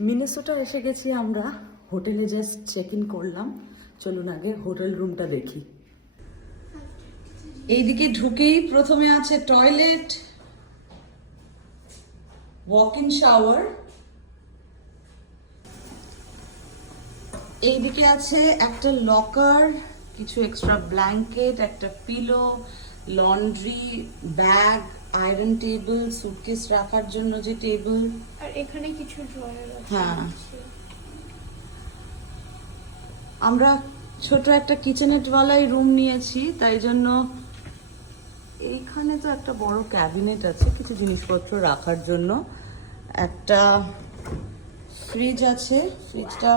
Minnesota এসে গেছি আমরা, হোটেলে জাস্ট চেক ইন করলাম। চলুন আগে হোটেল রুমটা দেখি। এইদিকে ঢুকেই প্রথমে আছে টয়লেট, ওয়াক ইন শাওয়ার। এইদিকে আছে একটা লকার, কিছু এক্সট্রা ব্ল্যাঙ্কেট, একটা pillow, laundry, bag, iron table, suitcase রাখার জন্য যে টেবিল, আর এখানে কিছু ড্রয়ার আছে। হ্যাঁ। আমরা ছোট একটা কিচেনেট ওয়ালাই রুম নিয়েছি, তাই জন্য এইখানে তো একটা বড় ক্যাবিনেট আছে কিছু জিনিসপত্র রাখার জন্য। একটা ফ্রিজ আছে, ফ্রিজটা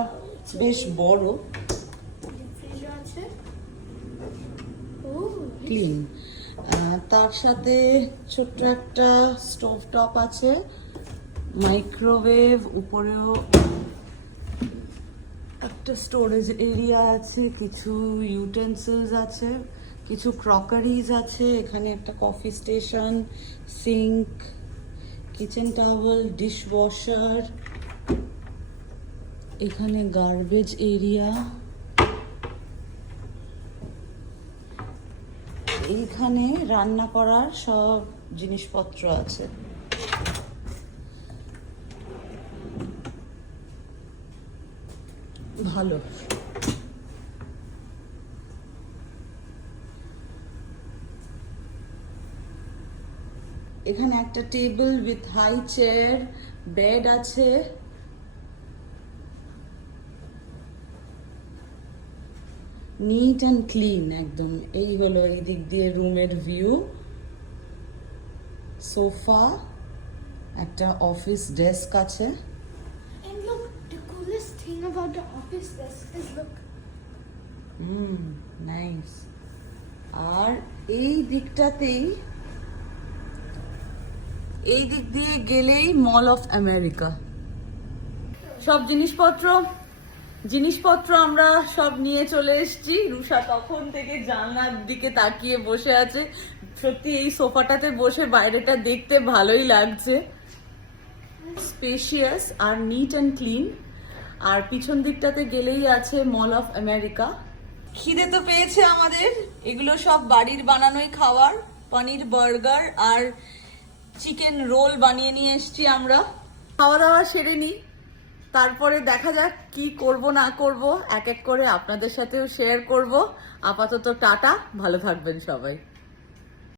বেশ বড়, ফ্রিজ আছে। ও ক্লিন। তার সাথে ছোট্ট একটা স্টোভ টপ আছে, মাইক্রোওয়েভ, উপরেও একটা স্টোরেজ এরিয়া আছে, কিছু ইউটেন্সিলস আছে, কিছু ক্রকারিজ আছে। এখানে একটা coffee station, sink, kitchen towel, dish washer, এখানে গার্বেজ এরিয়া, এইখানে রান্না করার সব জিনিসপত্র আছে। ভালো। এখানে একটা table with high chair, bed আছে, নিট অ্যান্ড ক্লিন একদম। এই হলো এই দিক দিয়ে রুমের ভিউ। সোফা, একটা অফিস ডেস্ক আছে। And look, the coolest thing about the office desk is look. Nice. আর এই দিকটাতেই, এই দিক দিয়ে গেলেই মল অফ আমেরিকা। সব জিনিসপত্র আমরা সব নিয়ে চলে এসেছি। রুষা তখন থেকে জানলার দিকে তাকিয়ে বসে আছে। সত্যি এই সোফাটাতে বসে বাইরেটা দেখতে ভালোই লাগছে, স্পেশিয়াস আর নিট অ্যান্ড ক্লিন। আর পিছন দিকটাতে গেলেই আছে মল অফ আমেরিকা। খিদে তো পেয়েছে আমাদের, এগুলো সব বাড়ির বানানোই খাবার। পনির বার্গার আর চিকেন রোল বানিয়ে নিয়ে এসেছি আমরা। খাওয়া দাওয়া সেরে নিই, তারপরে দেখা যাক কি করব না করব, এক এক করে আপনাদের সাথেও শেয়ার করব। আপাতত টাটা, ভালো থাকবেন সবাই।